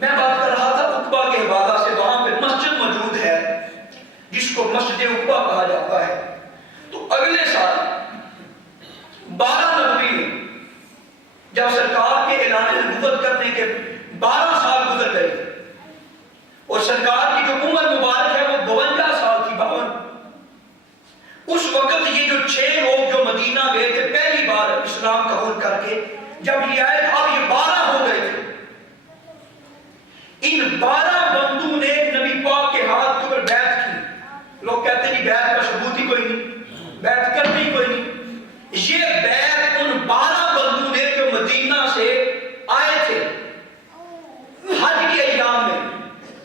میں بات کر رہا تھا عقبہ کے حوالہ سے، وہاں پہ مسجد موجود ہے جس کو مسجد عقبہ کہا جاتا ہے۔ تو اگلے سال 12 میں جب سرکار کے اعلان نبوت کرنے کے 12 سال گزر گئے اور سرکار کی جو عمر مبارک ہے وہ 52 سال تھی، 52۔ اس وقت یہ جو 6 لوگ جو مدینہ گئے تھے پہلی بار اسلام قبول کر کے، جب یہ آئے اب یہ 12 ہو گئے تھے۔ ان 12 بندوں نے نبی پاک کے ہاتھ کے اوپر بیعت کی۔ لوگ کہتے ہیں بیعت کا ثبوت ہی کوئی نہیں، بیعت کرتے ہی کوئی نہیں۔ یہ بیعت ان 12 بندوں نے جو مدینہ سے آئے تھے حج کے ایام میں،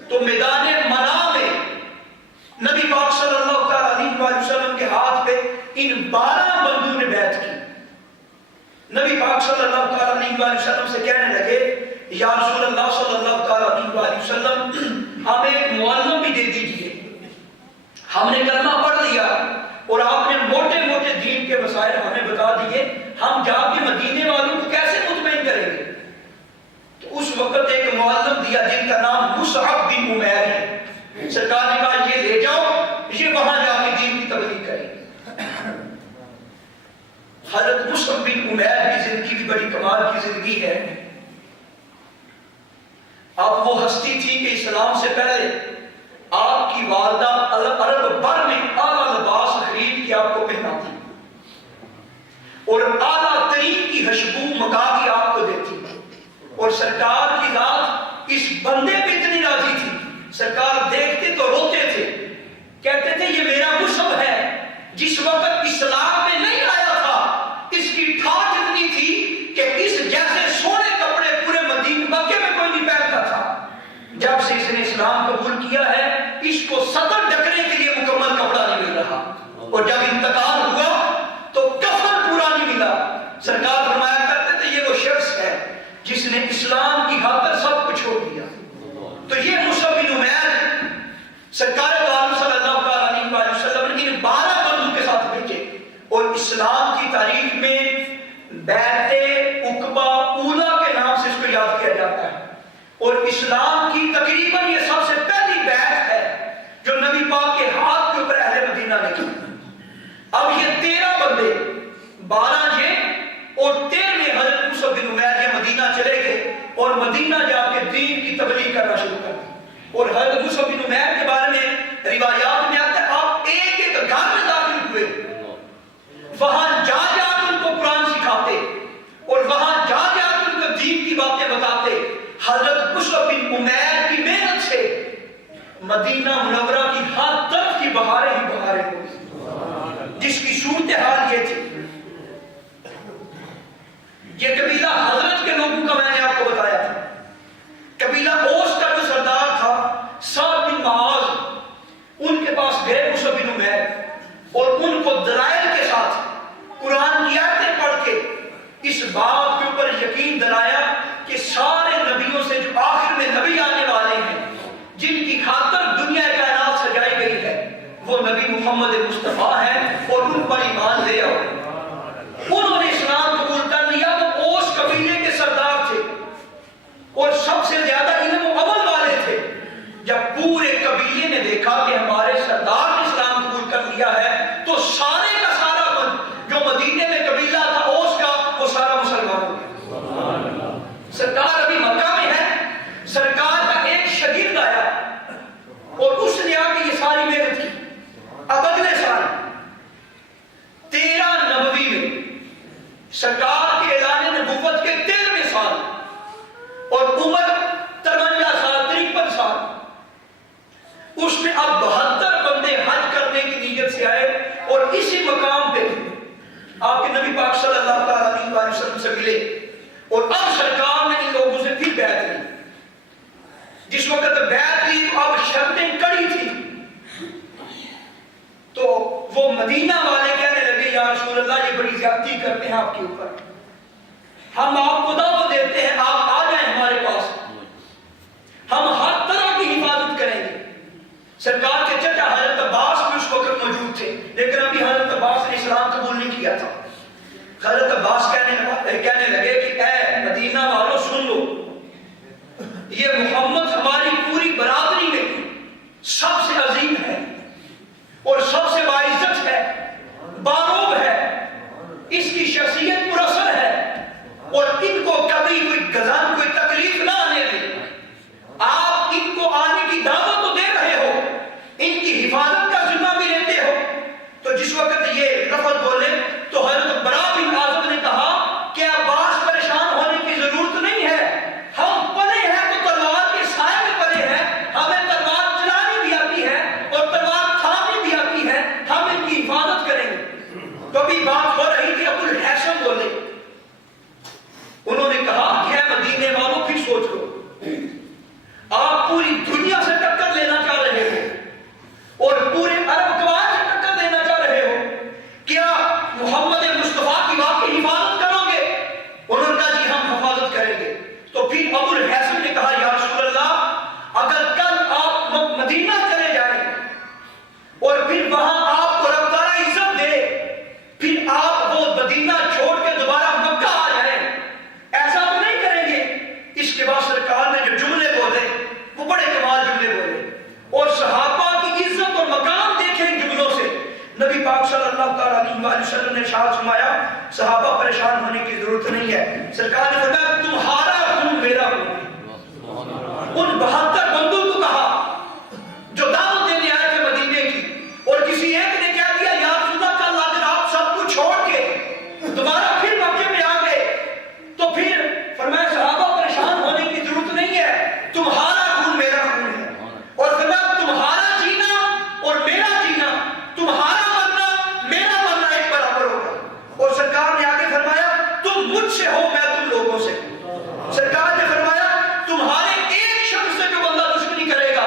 تو میدان منا میں نبی پاک صلی اللہ علیہ وسلم کے ہاتھ پہ ان 12 بندوں نے بیعت کی۔ نبی پاک صلی اللہ علیہ وسلم سے کہنے لگے یا رسول اللہ صلی اللہ علیہ وسلم ہمیں ایک معلم بھی دے دیجئے، ہم نے کلمہ پڑھ لیا اور آپ نے موٹے موٹے دین کے مسائل ہمیں بتا دیے، ہم جا کے مدینے والوں کو کیسے مطمئن کریں گے؟ تو اس وقت ایک معلم دیا جن کا نام مصعب بن عمیر ہے۔ سرکار نے کہا یہ لے جاؤ، یہ وہاں جا کے دین کی تبلیغ کریں۔ حضرت مصعب بن عمیر کی زندگی بھی بڑی کمال کی زندگی ہے۔ اب وہ ہستی تھی کہ اسلام سے پہلے آپ کی والدہ عرب بھر میں اعلیٰ لباس خرید کے آپ کو پہناتی اور اعلیٰ ترین کی خوشبو مکا کے آپ کو دیتی، اور سرکار کی ذات اس بندے پہ اتنی راضی تھی، سرکار دیکھتے تو روتے تھے، کہتے تھے یہ میرا مصعب ہے، جس وقت اسلام میں نہیں آیا تھا اس کی ٹھاٹ اتنی تھی کہ اس جیسے سونے کپڑے پورے مدینہ مکے میں کوئی نہیں پہنتا تھا۔ جب سے اس نے اسلام قبول کیا ہے اس کو سطر ڈھکنے کے لیے مکمل کپڑا نہیں مل رہا، اور جب انتقال ہوا تو کفن پورا نہیں ملا۔ سرکار فرمایا کرتے تھے یہ وہ شخص ہے جس نے اسلام کی خاطر سب کچھ چھوڑ دیا۔ تو یہ مصعب بن عمیر سرکار صلی اللہ علیہ وسلم نے ان 12 بندوں کے ساتھ بھیجے، اور اسلام کی تاریخ میں بیعت عقبہ اولیٰ کے نام سے اس کو یاد کیا جاتا ہے، اور اسلام کی تقریباً یہ سب سے پہلی بیعت ہے جو نبی پاک کے ہاتھ کے اوپر اہل مدینہ نے کی۔ اب یہ 13 بندے، 12 یہ اور 13 حضرت مصعب بن عمیر یہ مدینہ چلے گئے اور مدینہ جا کے دین کی تبلیغ کرنا شروع کر دی۔ اور حضرت مصعب بن عمیر کے بارے میں روایات میں آتا ہے آپ ایک ایک گھر میں داخل ہوئے، وہاں جا جا کے ان کو قرآن سکھاتے اور وہاں جا جا کے ان کو دین کی باتیں بتاتے۔ حضرت مصعب بن عمیر کی محنت سے مدینہ منورہ کی ہر طرف کی بہاریں ہی بہاریں ہوئی، جس کی صورتحال یہ تھی۔ یہ قبیلہ حضرت کے لوگوں کا میں نے آپ کو بتایا تھا، قبیلہ اوس کا جو سردار تھا سعد بن معاذ، ان کے پاس گئے مصعب بن عمیر اور ان کو دلائل کے ساتھ قرآن کی آیتیں پڑھ کے اس بات کے اوپر یقین دلایا کہ سارے نبیوں سے جو آخر میں نبی آنے والے ہیں جن کی خاطر دنیا کائنات سجائی گئی ہے وہ نبی محمد مصطفیٰ ہیں، اور ان پر ایمان لے آؤ۔ انہوں نے اسلام قبول کر لیا۔ وہ اوس قبیلے کے سردار تھے اور سب سے زیادہ علم و عمل والے تھے۔ جب پورے قبیلے نے دیکھا کہ ہمارے سردار نے اسلام قبول کر لیا ہے تو سارے کا سارا جو مدینے میں قبیلہ تھا اوس کا وہ سارا مسلمان ہو گیا۔ سرکار ابھی مکہ میں ہے، سرکار کا ایک شاگرد آیا اور اس نے آ کے یہ ساری محنت کی۔ اب اگلے سال 13 نبوی میں سرکار کے اعلان نبوت کے 13ویں سال اور عمر 53 سال 53 سال، اس میں اب 72 بندے حج کرنے کی نیت سے آئے اور اسی مقام پہ آپ کے نبی پاک صلی اللہ علیہ وسلم سے ملے، اور اب سرکار نے ان لوگوں سے پھر بیعت لی۔ جس وقت بیعت لی تو اب شرطیں کڑی تھی، تو وہ مدینہ والے کہنے لگے یا رسول اللہ یہ بڑی زیادتی کرتے ہیں آپ کے اوپر، ہم آپ کو دعوت دیتے ہیں آپ آ جائیں ہمارے پاس، ہم ہر طرح کی حفاظت کریں گے۔ سرکار کے چچا حضرت عباس بھی اس وقت موجود تھے، لیکن ابھی حضرت عباس نے اسلام قبول نہیں کیا تھا۔ حضرت عباس کہنے لگے کہ اے مدینہ والوں سن لو، یہ محمد اس کی شخصیت پر اثر ہے اور ان کو کبھی کوئی گزن کوئی تکلیف نہ آنے دے. آپ ان کو آنے کی دعوت تو دے رہے ہو, ان کی حفاظت کا ذمہ بھی لیتے ہو. تو جس وقت یہ لفظ بولے تو حضرت برا بن عازب نے کہا کہ عباس پریشان ہونے کی ضرورت نہیں ہے, ہم پلے ہیں تو تلوار کے سائے میں پلے ہیں, ہمیں تلوار چلانی بھی آتی ہے اور تلوار تھامنی بھی آتی ہے, ہم ان کی حفاظت کریں گے. تو ابھی بات ہو رہی تھی ابو الحسن بولے, انہوں نے کہا کہ اے مدینے والوں پھر سوچ لو, آپ پوری دنیا سے ٹکر لینا چاہ رہے ہو اور پورے عرب قبائل سے ٹکر لینا چاہ رہے ہو, کیا محمد مصطفیٰ کی واقعی حفاظت کرو گے؟ انہوں نے کہا جی ہم حفاظت کریں گے. تو پھر ابو الحسن نے کہا یا رسول اللہ اگر کل آپ مدینہ چلے جائیں اور پھر وہاں آپ کو رب تعالیٰ عزت دے, پھر آپ وہ مدینہ چھوڑ کے دوبارہ مکہ آ جائیں, ایسا تو نہیں کریں گے؟ اس کے بعد سرکار نے جو جملے بولے وہ بڑے کمال جملے بولے اور صحابہ کی عزت اور مقام دیکھے ان جملوں سے. نبی پاک صلی اللہ تعالیٰ علیہ وسلم نے ارشاد فرمایا صحابہ پریشان ہونے کی ضرورت نہیں ہے. سرکار نے فرمایا تمہارا خون میرا خون ہے. ان 72 بندوں کو کہا جو دعوت دینے آئے تھے مدینے کی, اور کسی ایک نے کہہ دیا یا رسول اللہ کل اگر آپ سب کو چھوڑ کے دوبارہ پھر مکے میں آ گئے تو پھر فرمایا صحابہ پریشان ہونے کی ضرورت نہیں ہے, تمہارا خون میرا خون ہے. اور فرمایا تمہارا جینا اور میرا جینا, تمہارا مرنا میرا مرنا ایک برابر ہوگا. اور سرکار نے آگے فرمایا تم مجھ سے ہو میں تم لوگوں سے. سرکار نے فرمایا تمہارے ایک شخص سے جو بندہ دشمنی کرے گا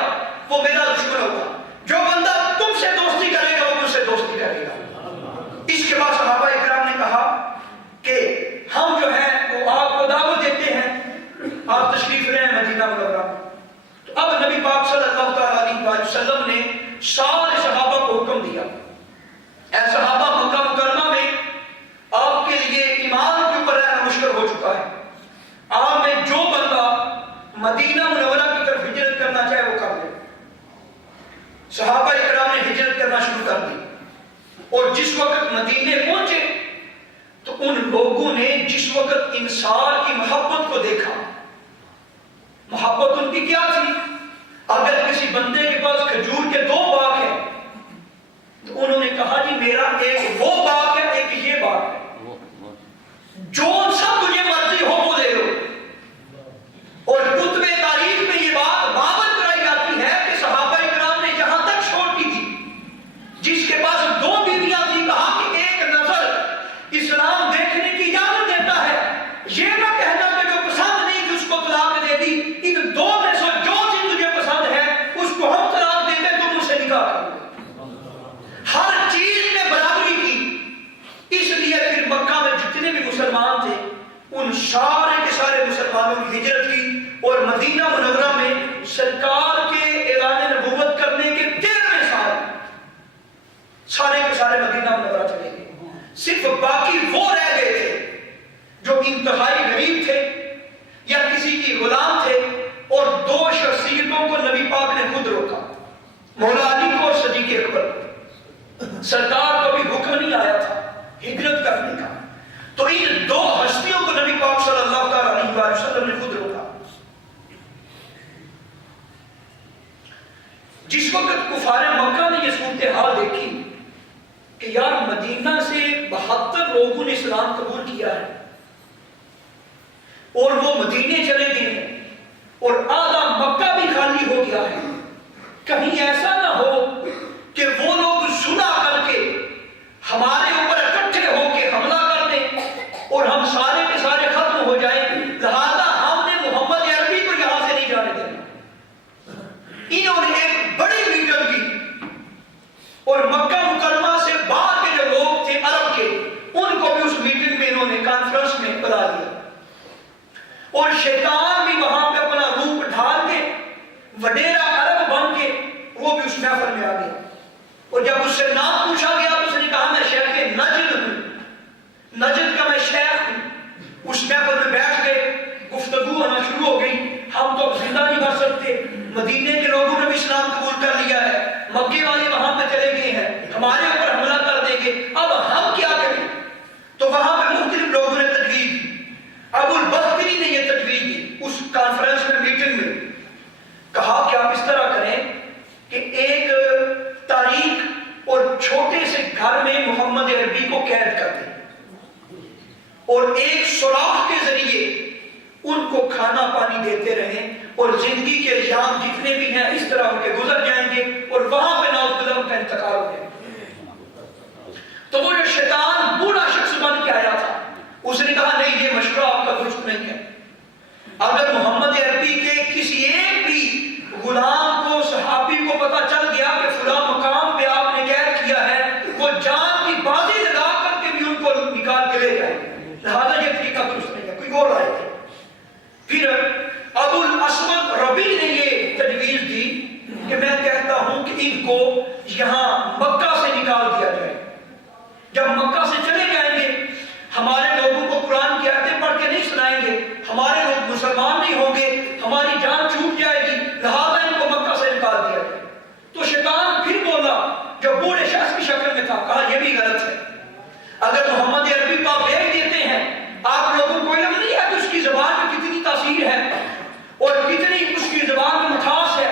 وہ میرا دشمن ہوگا, جو بندہ تم سے دوستی کرے گا وہ مجھ سے دوستی کرے گا. اس کے بعد صحابہ اکرام نے کہا کہ ہم جو ہیں وہ آپ کو دعوت دیتے ہیں, آپ تشریف لیں مدینہ منورہ. تو اب نبی پاک صلی اللہ تعالیٰ علیہ وسلم نے سارے صحابہ کو حکم دیا, اے صحابہ مکہ مکرمہ میں آپ کے لیے ایمان کے اوپر رہنا مشکل ہو چکا ہے, آپ میں جو بندہ مدینہ منورہ کی طرف ہجرت کرنا چاہے وہ کر لے. صحابہ اکرام نے ہجرت کرنا شروع کر دی اور جس وقت مدینے پہنچے تو ان لوگوں نے جس وقت انسان کی محبت کو دیکھا, محبت ان کی کیا تھی؟ اگر کسی بندے کے پاس کھجور کے 2 باغ ہیں تو انہوں نے کہا جی میرا ایک وہ باغ ہے ایک یہ باغ ہے, جو سب تجھے مرضی ہو وہ لے لو. اور کتب تاریخ میں یہ بات بابت کرائی جاتی ہے کہ صحابہ اکرام نے جہاں تک چھوڑ کی تھی, جس کے پاس 2 بیویاں تھی, کہا کہ ایک نظر اسلام دیکھنے کی اجازت دیتا ہے, یہ نہ کہنا کہ جو پسند نہیں تھی اس کو طلاق دے دی, ان 2 میں سے جو چیز تجھے پسند ہے اس کو ہم طلاق دیتے تم اس سے نکاح کر لو. ہر چیز نے برابری کی. اس لیے پھر مکہ میں جتنے بھی مسلمان تھے ان سارے کے سارے مسلمانوں نے ہجرت کی اور مدینہ منورہ میں سرکار کے اعلان نبوت کرنے کے 13ویں سال سارے کے سارے مدینہ منورہ چلے گئے. صرف باقی وہ رہ گئے تھے جو انتہائی غریب تھے یا کسی کی غلام تھے, اور 2 شخصیتوں کو نبی پاک نے خود روکا, مولا علی کو اور صدیق اکبر کو. سرکار کو بھی حکم نہیں آیا تھا ہجرت کرنے کا, تو ان 2 ہستیوں کو نبی پاک صلی اللہ علیہ وسلم نے خود روکا. جس وقت کفار مکہ نے یہ صورتحال دیکھی کہ یار مدینہ سے 72 لوگوں نے اسلام قبول کیا ہے اور وہ مدینے چلے گئے ہیں اور آدھا مکہ بھی خالی ہو گیا ہے, کہیں ایسا نہ ہو کہ وہ لوگ سنا کر کے ہمارے اوپر اکٹھے ہو کے حملہ کر دیں اور ہم سارے کے سارے ختم ہو جائیں, لہذا ہم نے محمد عربی کو یہاں سے نہیں جانے دینا. انہوں نے ایک بڑی میٹنگ کی اور مکہ مکرمہ سے باہر کے جو لوگ تھے عرب کے ان کو بھی اس میٹنگ میں انہوں نے کانفرنس میں بلا دیا, اور شیطان بھی وہاں پہ اپنا روپ ڈھال کے وڈیرا عرب بن کے وہ بھی اس محفل میں آ گیا. اور جب اس سے نام پوچھا گیا تو اس نے کہا میں شیخ اور ایک سوراخ کے ذریعے ان کو کھانا پانی دیتے رہیں اور زندگی کے ایام جتنے بھی ہیں اس طرح ان کے گزر جائیں گے اور وہاں پہ نعوذ باللہ ان کا انتقال ہو جائے گا۔ تو وہ جو شیطان بوڑھا شخص بن کے آیا تھا اس نے کہا نہیں یہ مشورہ آپ کا درست نہیں ہے، اگر محمد عربی کے کسی ایک بھی غلام کو صحابی کو پتا چل گیا کہ فلاں مقام پہ آپ نے قید کیا ہے، وہ جان کی بازی لگا کر کے بھی ان کو نکال کے لے جائیں گے، لہذا یہ طریقہ درست نہیں ہے، کوئی اور رائے تھے۔ پھر ابو الاسود ربیع نے یہ تجویز دی کہ میں کہتا ہوں کہ ان کو یہاں مکہ سے نکال دیا جائے، جب مکہ سے چلے جائیں گے ہمارے لوگوں کو قرآن کی آیتیں پڑھ کے نہیں سنائیں گے، ہمارے لوگ مسلمان نہیں ہوں گے، ہماری جان چھوٹ جائے گی، لہذا ان کو مکہ سے نکال دیا جائے۔ تو شیطان پھر بولا جو بوڑھے شخص کی شکل میں تھا، کہا یہ بھی غلط ہے، اگر محمد عربی کو آپ بھیج دیتے ہیں آپ لوگوں کو علم نہیں ہے کہ اس کی زبان میں کتنی تاثیر ہے اور کتنی اس کی زبان میں مٹھاس ہے،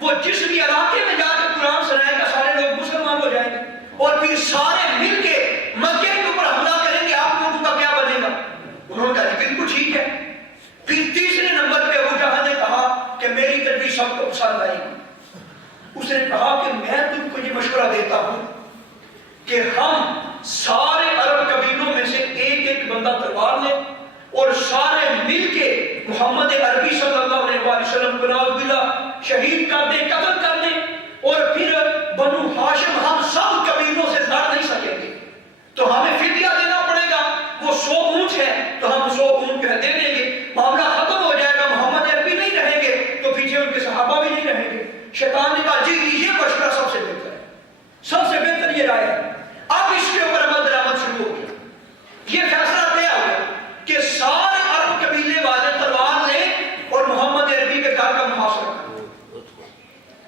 وہ جس بھی علاقے میں جا کے قرآن سنائے گا سارے لوگ مسلمان ہو جائیں گے اور پھر سارے مل کے مکے کے اوپر حملہ کریں گے، آپ لوگوں کا کیا بنے گا؟ انہوں نے کہا بالکل ٹھیک ہے۔ پھر تیسرے نمبر پہ ابو جہل نے کہا کہ میری تجویز سب کو پسند آئی، اس نے کہا کہ میں تم کو یہ مشورہ دیتا ہوں کہ ہم سارے عرب قبیلوں میں سے ایک ایک بندہ تلوار لے اور سارے مل کے محمد عربی صلی اللہ علیہ وسلم کو نعوذ باللہ شہید کر دیں، قتل کر دیں، اور پھر بنو ہاشم ہم سب قبیلوں سے لڑ نہیں سکیں گے تو ہمیں فدیہ دینا پڑے گا، وہ 100 اونٹ ہے تو ہم 100 اونٹ دے دیں گے، معاملہ ختم ہو جائے گا، محمد عربی نہیں رہیں گے تو پیچھے ان کے صحابہ بھی نہیں رہیں گے۔ شیطان نے کہا جی یہ مشورہ سب سے بہتر ہے، سب سے بہتر یہ رائے ہے۔ اب اس کے اوپر عمل درآمد شروع ہو گیا، یہ فیصلہ طے ہو گیا کہ سارے عرب قبیلے والے تلوار لیں اور محمد عربی کے گھر کا محاصرہ کریں۔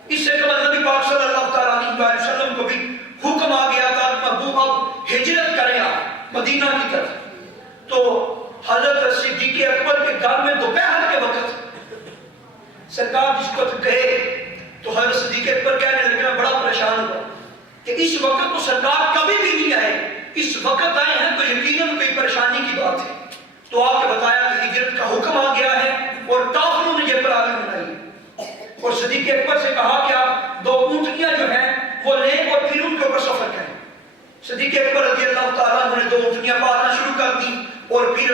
اس سے قبل نبی پاک صلی اللہ تعالیٰ علیہ وسلم کو بھی حکم آ گیا تھا کہ ابو اب ہجرت کریں آپ مدینہ کی طرف، تو حضرت صدیق اکبر کے گھر میں دوپہر کے وقت سرکار جس وقت گئے تو حضرت صدیق اکبر کہنے لگے میں بڑا پریشان ہوا کہ اس وقت تو سرکار کبھی بھی نہیں آئے، اس وقت آئے ہیں تو یقیناً کوئی پریشانی کی بات ہے، تو آپ نے بتایا کہ ہجرت کا حکم آ گیا ہے اور کافروں نے یہ پلاننگ بنائی، اور صدیق اکبر سے کہا کہ آپ 2 اونٹنیاں جو ہیں وہ لیں اور پھر ان کے اوپر سفر کریں۔ صدیق اکبر رضی اللہ تعالیٰ عنہ نے 2 اونٹنیاں پالنا شروع کر دی اور پھر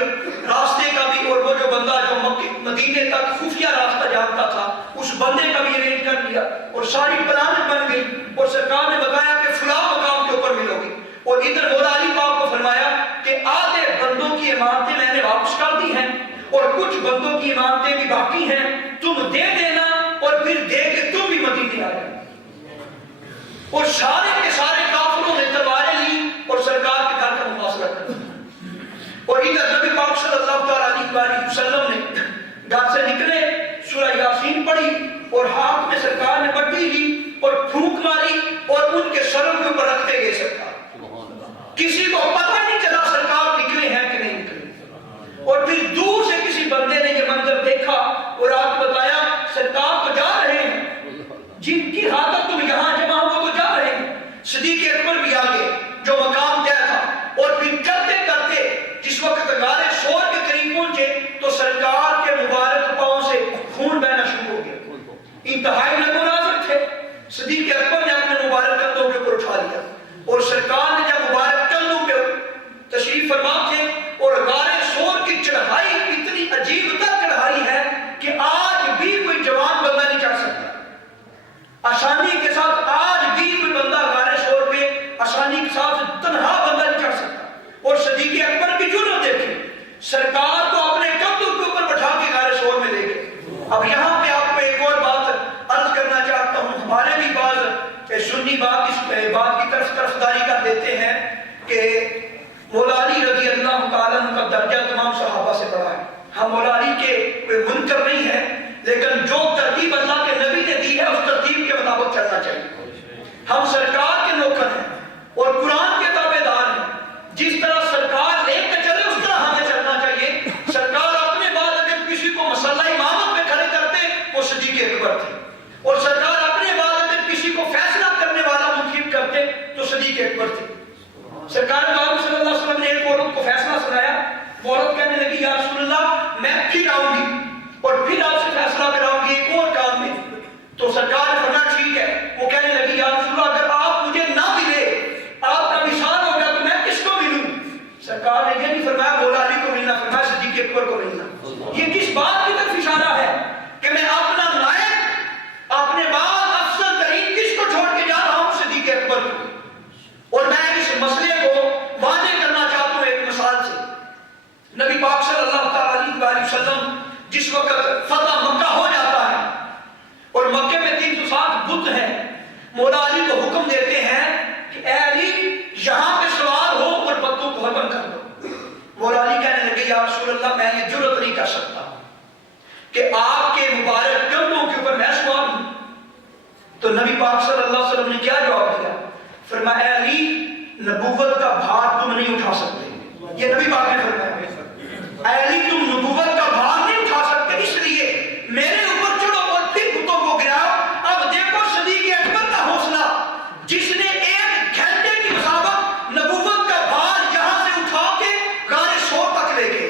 راستے کا بھی، اور وہ جو بندہ جو مدینے تک خفیہ راستہ جانتا تھا اس بندے کا بھی ارینج کر دیا اور ساری پلاننگ بن گئی، اور سرکار نے بتایا کہ فلاں مقام کے اوپر ملو گے، اور ادھر مولا علی پاک کو فرمایا کہ آدھے بندوں کی امانتیں میں نے واپس کر دی ہیں اور کچھ بندوں کی امانتیں بھی باقی ہیں، تم دے دینا اور پھر دے کے تم بھی مدینے آ جائے۔ اور سارے کے سارے کافروں نے تلواریں لی اور سرکار کے گھر کا محاصرہ کر دیا، اور ادھر نبی پاک صلی اللہ تعالیٰ علیہ وسلم نے گھر سے نکلے، سورہ یاسین پڑھی اور ہاتھ میں سرکار نے مٹی لی اور پھونک ماری اور ان کے سروں کے اوپر رکھتے گئے سرکار، کسی کو پتہ نہیں چلا سرکار نکلے ہیں کہ نہیں نکلے، اور پھر دور سے کسی بندے نے یہ منظر دیکھا اور آپ بتایا سرکار تو جا رہے ہیں، جن کی خاطر تم یہاں جمع ہو وہ جا رہے ہیں۔ صدیق اکبر بھی آگے جو مقام طے تھا، اور پھر کرتے کرتے جس وقت غار ثور کے قریب پہنچے تو سرکار کے مبارک پاؤں سے خون بہنا شروع ہو گیا، انتہائی نگوناظر تھے۔ صدیق اکبر نے اپنے مبارک کندھوں کے اوپر اٹھا لیا اور سرکار نے جب مبارک کندھوں پہ تشریف فرما تھے، اور غار ثور کی چڑھائی اتنی عجیب تر چڑھائی ہے کہ آج بھی کوئی جوان بندہ نہیں چڑھ سکتا، آسانی کے ساتھ آج بھی کوئی بندہ غار ثور پہ آسانی کے ساتھ تنہا بندہ نہیں چڑھ سکتا، اور صدیق اکبر کی جرأت دیکھیں، سرکار کو اپنے کندھوں کے اوپر بٹھا کے غار ثور میں لے گئے۔ اب یہاں پہ آپ کو ایک اور بات عرض کرنا چاہتا ہوں، ہمارے بھی بعض سنی بات اس بات کی طرفداری کر دیتے ہیں کہ مولا علی رضی اللہ تعالیٰ عنہ کا درجہ تمام صحابہ سے بڑا ہے، ہم مولا علی کے کوئی منکر نہیں ہے، لیکن جو ترتیب اللہ کے نبی نے دی ہے اس ترتیب کے مطابق چلنا چاہیے۔ ہم سرکار کے نوکر ہیں اور قرآن کے تابع دار ہیں، جس طرح سرکار لے کے چلے اس طرح ہمیں چلنا چاہیے۔ سرکار اپنے بعد اگر کسی کو مسئلہ امامت میں کھڑے کرتے وہ صدیق اکبر تھے، اور سرکار اپنے بعد اگر کسی کو فیصلہ کرنے والا منتخب کرتے تو صدیق اکبر تھے۔ سرکار صلی اللہ علیہ وسلم نے ایک عورت کو فیصلہ سنایا میں پھر آؤں گی اور پھر آپ سے فیصلہ کراؤں گی ایک اور کام میں. تو سرکار نے فرمایا ٹھیک ہے. وہ کہنے لگی یا رسول اللہ اگر آپ مجھے نہ ملے, آپ کا وصال ہو گیا تو میں کس کو ملوں؟ سرکار نے یہ نہیں فرمایا مولا علی کو ملنا, فرمایا صدیق اکبر کو ملنا. یہ کس بات کی طرف اشارہ ہے کہ میں اپنا نائب اپنے بعد افضل ترین کس کو چھوڑ کے جا رہا ہوں؟ صدیق اکبر کو. اور میں اس مسئلے کو واضح کرنا چاہتا ہوں ایک مثال سے. نبی پاک صلی اللہ تعالی علیہ وسلم جس وقت فتح مکہ ہو جاتا ہے اور مکے میں 360 بت ہیں, مولا علی کو حکم دیتے ہیں کہ اے علی یہاں پہ سوار ہو اور بتوں کو ختم کر دو. مولا علی کہنے لگے یا رسول اللہ میں یہ جرت نہیں کر سکتا کہ آپ کے مبارک کندھوں کے اوپر میں سوار ہوں. تو نبی پاک صلی اللہ علیہ وسلم نے کیا جواب دیا؟ فرمایا اے علی نبوت کا بھار تم نہیں اٹھا سکتے. یہ نبی پاک نے فرمایا اے علی تم نبوت کا بھار نہیں اٹھا سکتے, اس لیے میرے اوپر چڑھو اور پھر بتوں کو گراؤ. اب دیکھو صدیق اکبر کا حوصلہ, جس نے ایک گھنٹے کی مسابقت نبوت کا بھار یہاں سے اٹھا کے غار سور تک لے گئے.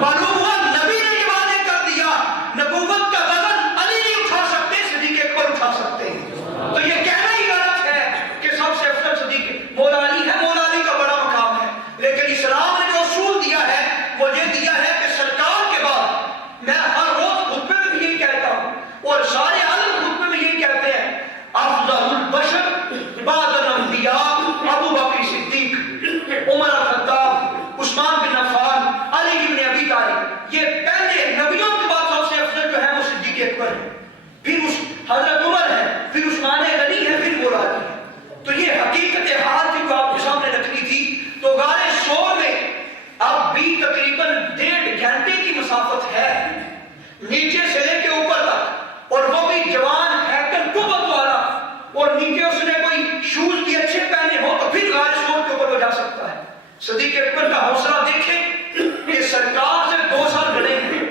معلوم ہوا نبی نے یہ واضح کر دیا نبوت کا وزن علی نہیں اٹھا سکتے, صدیق اکبر اٹھا سکتے ہیں. تو یہ کہنا ہی غلط ہے کہ سب سے افضل صدیق مولا علی ہے, مولا علی کا بڑا مقام ہے. لیکن اسلام نے جو اصول دیا ہے وہ یہ دیا ہے کہ سرکار کے بعد میں ہر روز خطبے میں بھی یہی کہتا ہوں اور سارے عالم خطبے میں یہی کہتے ہیں افضل البشر بعد الانبیاء ابو بکر صدیق, عمر الخطاب, عثمان بن عفان, علی بن ابی طالب. یہ پہلے نبیوں کے بعد سب سے افضل جو ہے وہ صدیق اکبر ہے, پھر حضرت عمر ہے, پھر عثمان غنی ہے, پھر مولا علی ہے. تو یہ حقیقت حال تھی جو آپ کے سامنے رکھنی تھی. تو غار سور میں اب بھی تقریباً 1.5 گھنٹے کی مسافت ہے نیچے سے لے کے اوپر تک, اور وہ بھی جوان ہیکل قوت والا, اور نیچے اس نے کوئی شوز بھی اچھے پہنے ہو تو پھر غار سور کے اوپر وہ جا سکتا ہے. صدیق اکبر کا حوصلہ دیکھیں کہ سرکار سے 2 سال بڑے ہیں,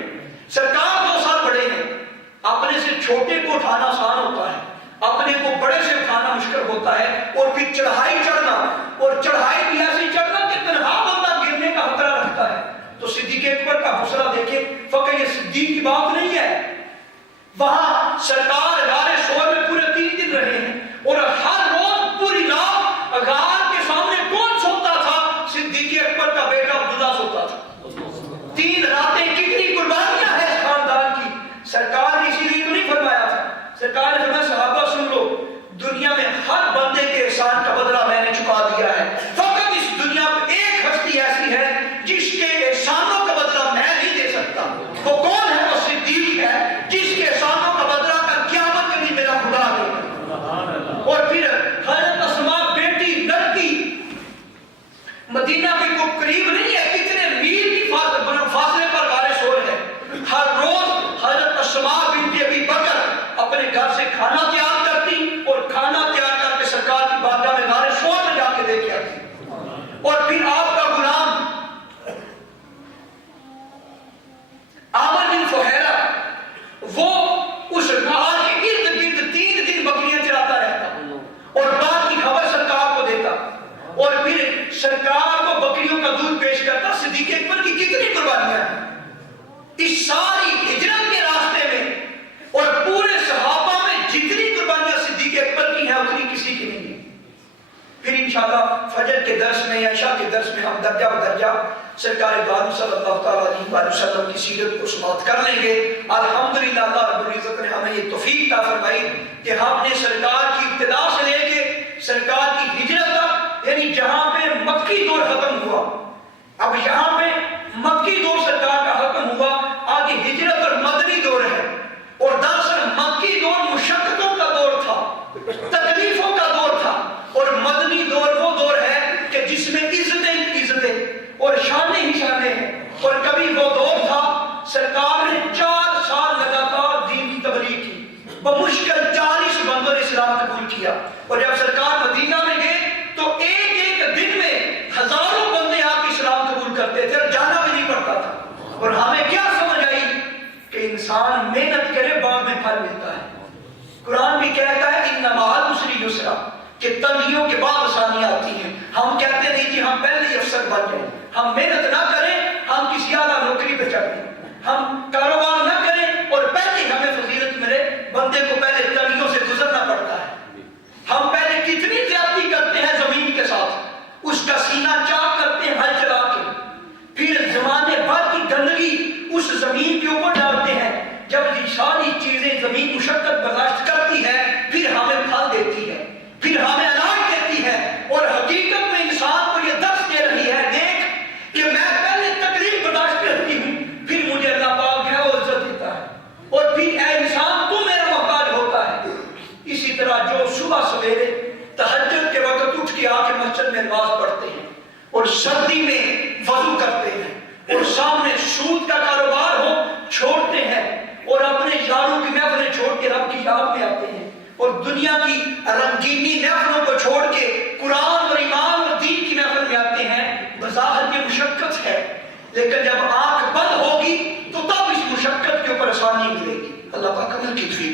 سرکار 2 سال بڑے ہیں. اپنے سے چھوٹے کو اٹھانا آسان ہوتا ہے, اپنے کو بڑے سے اٹھانا مشکل ہوتا ہے. اور پھر چڑھائی چڑھنا, اور چڑھائی بھی ایسی چڑھنا کہ تنہا بندہ گرنے کا خطرہ رکھتا ہے. تو صدیق اکبر کا حوصلہ دیکھیں. فقط یہ صدیق کی بات نہیں ہے, وہاں سرکار غار سور میں پورے 3 دن رہے ہیں اور ہر روز پوری رات غار کے سامنے کون سوتا تھا؟ صدیق اکبر کا بیٹا عبداللہ سوتا تھا. 3 راتیں کتنی قربانیاں ہیں اس خاندان کی. سرکار نے اسی لیے تو نہیں فرمایا تھا, سرکار نے فرمایا صحابہ سن لو, دنیا میں ہر بندے کے احسان کا بدلہ میں نے چکا دیا ہے, فقط اس دنیا میں ایک ہستی ایسی ہے جس کے احسانوں کا بدلہ میں نہیں دے سکتا. وہ کون ہے؟ وہ صدیق ہے, جس کے احسانوں کا بدلہ کل قیامت کے دن میرا خدا دے گا. اور پھر حضرت اسماء بیٹی لڑکی مدینہ کے کو قریب نہیں ہے, کتنے میل کی فاصلے پر غار سور ہے. ہر روز حضرت اسماء بنت ابی بکر اپنے گھر سے کھانا تیار کرتی اور کھانا تیار کر کے سرکار کی بارگاہ میں غار سور میں جا کے دے کے آتی. اور پھر آپ کا غلام عامر بن فہیرہ وہ اس غار کے ارد گرد 3 دن بکریاں چراتا رہتا اور بات کی خبر سرکار کو دیتا, اور پھر سرکار کو بکریوں کا دودھ پیش کرتا. صدیق اکبر کی کتنی قربانیاں ہیں اس ساری ہجرت کے راستے میں, اور پورے صحابہ میں جتنی قربانیاں صدیق اکبر کی ہیں اتنی کسی کی نہیں ہے. پھر انشاءاللہ فجر کے درس میں یا عشاء کے درس میں ہم درجہ بدرجہ سرکار عالم صلی اللہ علیہ وسلم کی سیرت کو سماعت کر لیں گے. الحمدللہ اللہ رب العزت نے ہمیں یہ توفیق عطا فرمائی کہ ہم نے سرکار کی ابتدا سے لے کے سرکار کی ہجرت تک, یعنی جہاں پہ مکی دور ختم ہوا, اب یہاں پہ مکی دور سرکار کا ختم ہوا, آگے ہجرت اور مدنی دور ہے. اور دراصل مکی دور مشقتوں کا دور تھا, تکلیفوں کا دور تھا, اور مدنی دور وہ دور ہے کہ جس میں عزتیں اور شانیں ہی شانیں ہیں. اور کبھی وہ دور تھا سرکار نے 4 سال لگاتار دین کی تبلیغ کی, بمشکل 40 بندوں نے اسلام قبول کیا. اور جب سرکار مدینہ میں گئے تو ایک دن میں ہزاروں بندے آپ اسلام قبول کرتے تھے اور جانا بھی نہیں پڑتا تھا. اور ہمیں کیا سمجھ آئی کہ انسان محنت کرے بعد میں پھل ملتا ہے. قرآن بھی کہتا ہے ان مع العسر یسرا, کہ تنگیوں کے بعد آسانیاں آتی ہیں. ہم کہتے نہیں جی ہم پہلے ہی افسر بن جائیں, ہم محنت نہ کریں, ہم کسی اعلیٰ نوکری پہ چڑھ گئے, ہم کاروبار نہ کریں اور پہلے ہمیں فضیلت ملے. بندے کو پہلے تلیوں سے گزرنا پڑتا ہے. ہم پہلے کتنی زیادتی کرتے ہیں زمین کے ساتھ, اس کا سینہ چاک کرتے ہیں ہل چلا کے, پھر زمانے بھر کی گندگی اس زمین کے اوپر ڈالتے ہیں. جب یہ ساری چیزیں زمین مشقت برداشت کرتی ہے پھر ہمیں پھل دیتی ہے, پھر ہمیں اناج دیتی ہے. اور حقیقت میں انسان کو یہ درس دے رہی ہے, دیکھ کہ میں پہلے تکلیف برداشت کرتی ہوں, پھر مجھے اللہ پاک ہے وہ عزت دیتا ہے, اور پھر اے انسان تو میرا محتاج ہوتا ہے. اسی طرح جو صبح سویرے تہجد کے وقت اٹھ کے آ کے مسجد میں نماز پڑھتے ہیں اور سردی میں وضو کرتے ہیں اور سامنے سود کا کاروبار ہو چھوڑتے ہیں اور اپنے یاروں کی محفلیں چھوڑ کے رب کی یاد میں آتے ہیں اور دنیا کی رنگینی محفلوں کو چھوڑ کے قرآن اور ایمان اور دین کی محفل میں آتے ہیں. بظاہر یہ مشقت ہے, لیکن جب آنکھ بند ہوگی تو تب اس مشقت کے اوپر آسانی ملے گی. اللہ پاک عمل کی توفیق